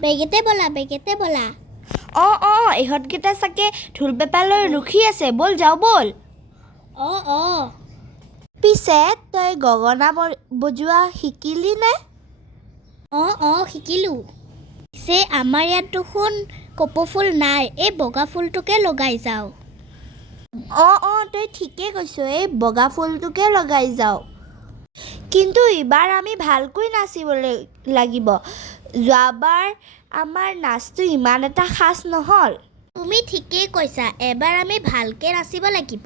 বেগেতে বলা ইহঁতকেইটা চাগে ঢোল পেঁপা লৈ ৰখি আছে ব'ল যাওঁ ব'ল পিছে তই গগনা বজোৱা শিকিলি নে শিকিলোঁ পিছে আমাৰ ইয়াত দেখোন কপৌ ফুল নাই এই বগা ফুলটোকে লগাই যাওঁ তই ঠিকেই কৈছ এই বগা ফুলটোকে লগাই যাওঁ কিন্তু এইবাৰ আমি ভালকৈ নাচিবলৈ লাগিব যোৱাবাৰ আমাৰ নাচটো ইমান এটা খাচ নহ'ল তুমি ঠিকেই কৈছা এবাৰ আমি ভালকৈ নাচিব লাগিব